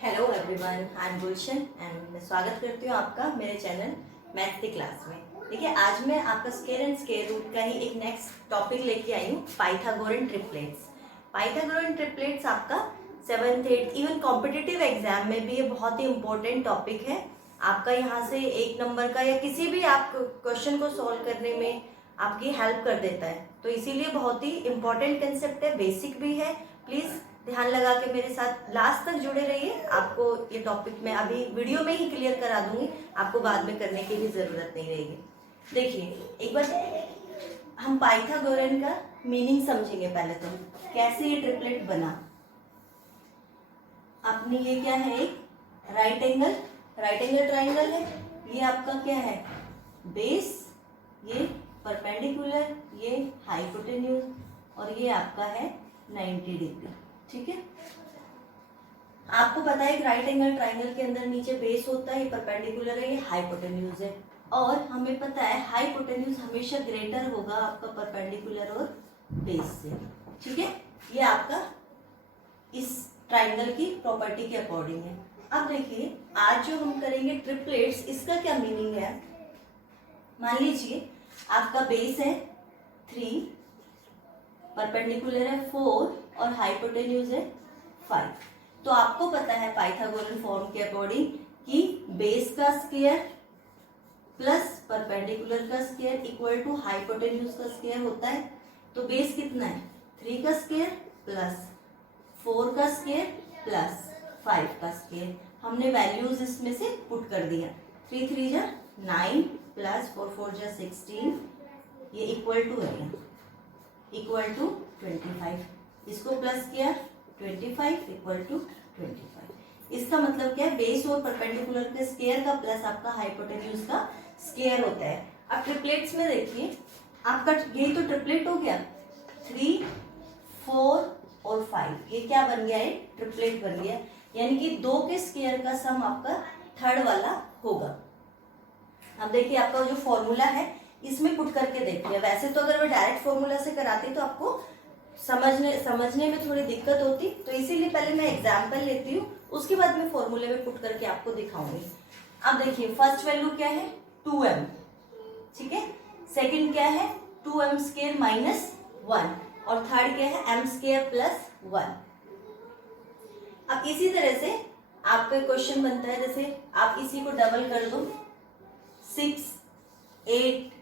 Hello everyone, I am Gulshan and मैं स्वागत करती हूँ आपका मेरे चैनल मैथ्स की क्लास में। देखिए, आज मैं आपका स्क्वायर एंड स्क्वायर रूट का ही एक नेक्स्ट टॉपिक लेके आई हूँ, पाइथागोरन ट्रिपलेट्स। पाइथागोरन ट्रिपलेट्स आपका 7th 8th even competitive exam में भी ये बहुत ही इंपॉर्टेंट टॉपिक है। आपका यहाँ से 1 नंबर का या किसी भी आप क्वेश्चन को सॉल्व करने में आपकी हेल्प कर देता है, तो इसीलिए बहुत ही इंपॉर्टेंट कंसेप्ट है, बेसिक भी है। प्लीज़ ध्यान लगा के मेरे साथ लास्ट तक जुड़े रहिए। आपको ये टॉपिक मैं अभी वीडियो में ही क्लियर करा दूंगी, आपको बाद में करने की भी जरूरत नहीं रहेगी। देखिए, एक बार हम पाइथागोरन का मीनिंग समझेंगे। पहले तो कैसे ये ट्रिपलेट बना। अपनी ये क्या है, एक राइट एंगल ट्राइंगल है। ये आपका क्या है, बेस, ये परपेंडिकुलर, ये हाइपोटेन्यूज, और ये आपका है 90 डिग्री। ठीक है, आपको पता है कि राइट एंगल ट्राइंगल के अंदर नीचे बेस होता है, ये परपेंडिकुलर है, ये हाइपोटेन्यूज है। और हमें पता है हाइपोटेन्यूज हमेशा ग्रेटर होगा आपका परपेंडिकुलर और बेस से। ठीक है, ये आपका इस ट्राइंगल की प्रॉपर्टी के अकॉर्डिंग है। अब देखिए, आज जो हम करेंगे ट्रिपलेट्स, इसका क्या मीनिंग है। मान लीजिए आपका बेस है 3, परपेंडिकुलर है 4 और हाइपोटेन्यूज है 5। तो आपको पता है पाइथागोरन फॉर्म के अकॉर्डिंग कि बेस का स्क्वायर प्लस परपेंडिकुलर का स्क्वायर इक्वल टू हाइपोटेन्यूज का स्क्वायर होता है। तो बेस कितना है, 3 का स्क्वायर प्लस 4 का स्क्वायर प्लस 5 का स्क्वायर। हमने वैल्यूज इसमें से पुट कर दिया। 3 3 जा 9 प्लस 4 4 जा 16, ये इक्वल टू है, इक्वल टू 25। इसको प्लस किया 25 इक्वल टू 25। इसका मतलब क्या है, बेस और परपेंडिकुलर के स्क्वायर का प्लस आपका हाइपोटेन्यूज का स्क्वायर होता है। अब ट्रिपलेट्स में देखिए, आपका ये तो ट्रिपलेट हो गया, 3 4 और 5, ये क्या बन गया है, ट्रिपलेट बन गया। यानी कि 2 के स्क्वायर का सम आपका थर्ड वाला होगा। अब देखिए, आपका जो फॉर्मूला है इसमें पुट करके देखिए। वैसे तो अगर मैं डायरेक्ट फॉर्मूला से कराती तो आपको समझने में थोड़ी दिक्कत होती, तो इसीलिए पहले मैं एग्जाम्पल लेती हूँ, उसके बाद मैं फॉर्मूले में पुट करके आपको दिखाऊंगी। अब देखिए, फर्स्ट वैल्यू क्या है, 2m। ठीक है, सेकंड क्या है, 2m स्क्वायर माइनस 1, और थर्ड क्या है, m स्क्वायर प्लस 1। अब इसी तरह से आपका क्वेश्चन बनता है, जैसे आप इसी को डबल कर दो, 6 8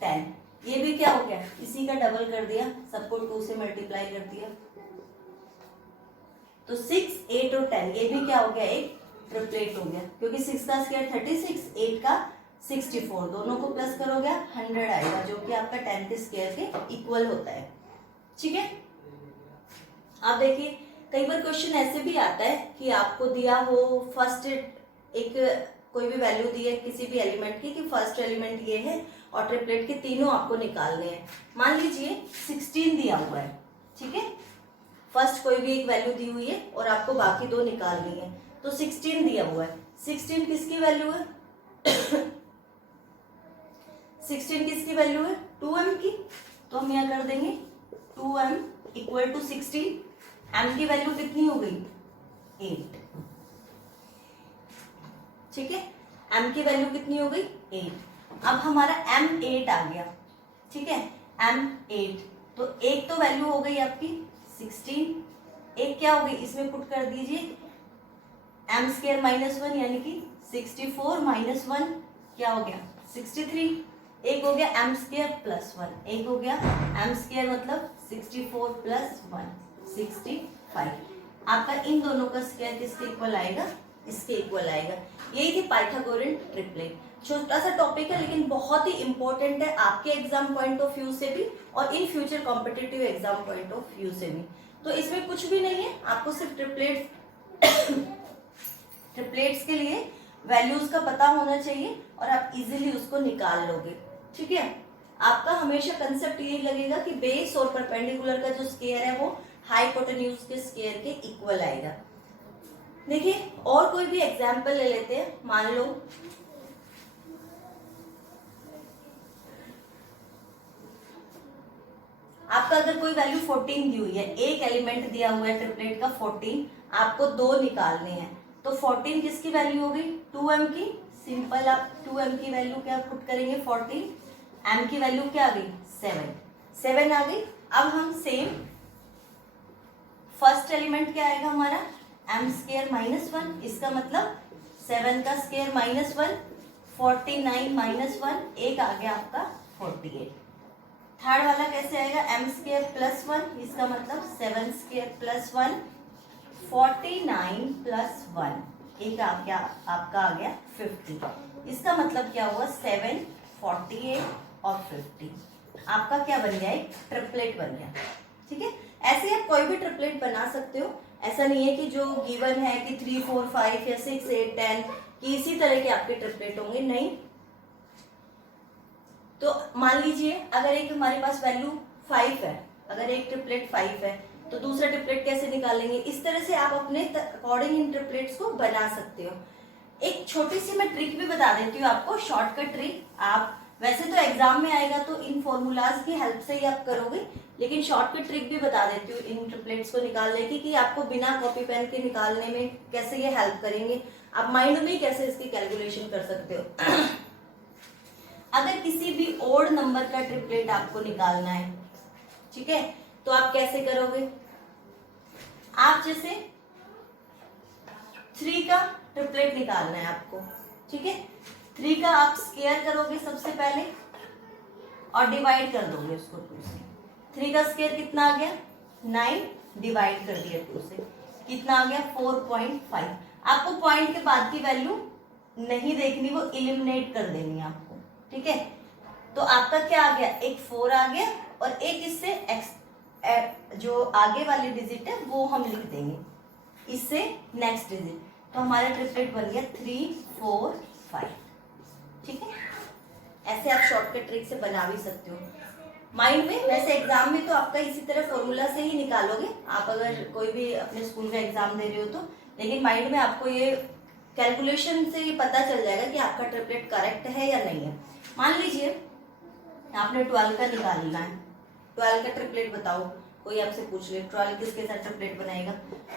10, ये भी क्या हो गया, इसी का डबल कर दिया, सबको 2 से मल्टीप्लाई कर दिया। तो 6 8 और 10, ये भी क्या हो गया, एक ट्रिपलेट हो गया, क्योंकि 6 का स्क्वायर 36, 8 का 64, दोनों को प्लस करोगे 100 आएगा, जो कि आपका 10 के स्क्वायर के इक्वल होता है। ठीक है, अब देखिए, कई बार क्वेश्चन ऐसे भी आता है कि आपको दिया हो फर्स्ट एक कोई भी वैल्यू दी है किसी भी एलिमेंट की, कि फर्स्ट एलिमेंट ये है और ट्रिपलेट के तीनों आपको निकालने हैं। मान लीजिए 16 दिया हुआ है। ठीक है, फर्स्ट कोई भी एक वैल्यू दी हुई है और आपको बाकी 2 निकालनी है। तो 16 दिया हुआ है, 16 किसकी वैल्यू है 16 किसकी वैल्यू है, 2m की। तो हम यहाँ कर देंगे 2m इक्वल टू 16, m की वैल्यू कितनी हो गई, 8। ठीक है, m की वैल्यू कितनी हो गई, 8। अब हमारा m 8 आ गया। ठीक है, m 8, तो एक तो वैल्यू हो गई आपकी 16, एक क्या हो गई, इसमें पुट कर दीजिए m स्क्वायर माइनस 1, यानी कि 64 माइनस 1 क्या हो गया, 63। एक हो गया m स्क्वायर प्लस 1, एक हो गया m स्क्वायर मतलब 64 प्लस 1 65। आपका इन दोनों का स्क्वायर किसके इक्वल आएगा, इसके इक्वल आएगा। यही थी पाइथागोरन ट्रिपलेट। छोटा सा टॉपिक है लेकिन बहुत ही इंपॉर्टेंट है आपके एग्जाम पॉइंट ऑफ व्यू से भी और in future competitive exam point of view से भी। तो इसमें कुछ भी नहीं है, आपको सिर्फ ट्रिपलेट्स के लिए वैल्यूज का पता होना चाहिए और आप इजीली उसको निकाल लोगे। ठीक है, आपका हमेशा कंसेप्ट यही लगेगा कि बेस और परपेंडिकुलर का जो स्क्वायर है वो हाइपोटेन्यूज के स्क्वायर के इक्वल आएगा। देखिए, और कोई भी एग्जाम्पल ले लेते हैं। मान लो आपका अगर कोई वैल्यू 14 दी हुई है, एक एलिमेंट दिया हुआ है ट्रिपलेट का 14, आपको 2 निकालने हैं। तो 14 किसकी वैल्यू हो गई, 2m की। सिंपल आप 2m की वैल्यू क्या पुट करेंगे, 14, m की वैल्यू क्या आ गई, 7 आ गई। अब हम सेम फर्स्ट एलिमेंट क्या आएगा हमारा, m स्क्वायर माइनस 1, इसका मतलब 7 का स्क्वायर माइनस 1, 49 माइनस 1, एक आ गया आपका 48। थर्ड वाला कैसे आएगा, m स्क्वायर प्लस 1, इसका मतलब 7 स्क्वायर प्लस 1, 49 प्लस 1, एक आ गया आपका आ गया 50। इसका मतलब क्या हुआ, 7, 48 और 50 आपका क्या बन गया, एक ट्रिपलेट बन गया। ठीक है, ऐसे आप कोई भी ट्रिपलेट बना सकते हो। ऐसा नहीं है कि जो गिवन है कि 3, 4, 5 या 6, 8, 10 कि इसी तरह के आपके ट्रिपलेट होंगे, नहीं। तो मान लीजिए अगर एक हमारे पास वैल्यू 5 है, अगर एक ट्रिपलेट 5 है तो दूसरा ट्रिपलेट कैसे निकालेंगे, इस तरह से आप अपने अकॉर्डिंग इन ट्रिपलेट्स को बना सकते हो। एक छोटी सी मैं ट्रिक भी बता देती हूँ आपको, शॉर्टकट ट्रिक। आप वैसे तो एग्जाम में आएगा तो इन फॉर्मूलाज की हेल्प से ही आप करोगे, लेकिन शॉर्टकट ट्रिक भी बता देती हूँ इन ट्रिपलेट्स को निकालने की, कि आपको बिना कॉपी पेन के निकालने में कैसे ये हेल्प करेंगे, आप माइंड में कैसे इसकी कैलकुलेशन कर सकते हो। अगर किसी भी ओड नंबर का ट्रिपलेट आपको निकालना है, ठीक है, तो आप कैसे करोगे, आप जैसे 3 का ट्रिपलेट निकालना है आपको, ठीक है, 3 का आप स्क्वायर करोगे सबसे पहले और डिवाइड कर दोगे उसको 2 से। 3 का स्क्वायर कितना आ गया, 9, डिवाइड कर दिया 2 से, कितना आ गया 4.5। आपको पॉइंट के बाद की वैल्यू नहीं देखनी, वो इलिमिनेट कर देनी है आपको, ठीक है। तो आपका क्या आ गया, एक 4 आ गया और एक इससे एक्स जो आगे वाली डिजिट है वो हम लिख देंगे, इससे नेक्स्ट डिजिट, तो हमारा ट्रिपलेट बन गया 3, 4, 5। ठीक है, ऐसे आप शॉर्टकट ट्रिक से बना भी सकते हो माइंड में। वैसे एग्जाम में तो आपका इसी तरह फॉर्मूला से ही निकालोगे आप, अगर कोई भी अपने स्कूल का एग्जाम दे रहे हो तो, लेकिन माइंड में आपको ये कैलकुलेशन से ये पता चल जाएगा कि आपका ट्रिपलेट करेक्ट है या नहीं है। मान लीजिए आपने 12 का निकालना है, 12 का ट्रिपलेट बताओ, कोई आपसे पूछ ले 12 किसके साथ ट्रिपलेट बनाएगा,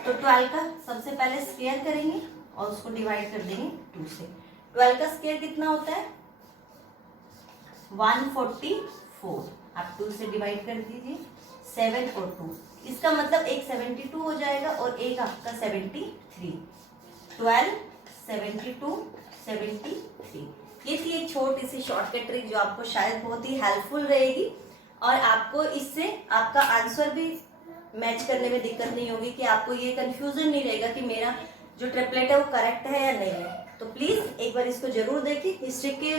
तो 12 का सबसे पहले स्क्वायर करेंगे और उसको डिवाइड कर देंगे 2 से। 12 का स्क्वायर कितना होता है, 144, आप 2 से डिवाइड कर दीजिए, 7 और 2, इसका मतलब एक 72 हो जाएगा और एक आपका 73, 12, 72, 73। ये थी एक छोटी सी शॉर्टकट ट्रिक जो आपको शायद बहुत ही हेल्पफुल रहेगी, और आपको इससे आपका आंसर भी मैच करने में दिक्कत नहीं होगी, कि आपको ये कंफ्यूजन नहीं रहेगा कि मेरा जो ट्रिपलेट है वो करेक्ट है या नहीं है। तो प्लीज एक बार इसको जरूर देखिए। इस ट्रिक के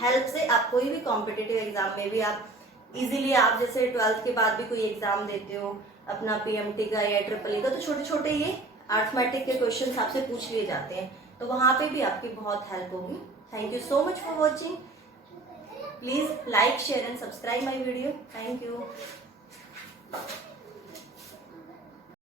हेल्प से आप कोई भी कॉम्पिटिटिव एग्जाम में भी आप इजीली, आप जैसे 12th के बाद भी कोई एग्जाम देते हो अपना PMT का या ट्रिपल का, तो छोटे छोटे ये अर्थमेटिक के क्वेश्चन आपसे पूछ लिए जाते हैं, तो वहां पे भी आपकी बहुत हेल्प होगी। Thank you so much for watching. Please like, share and subscribe my video. Thank you.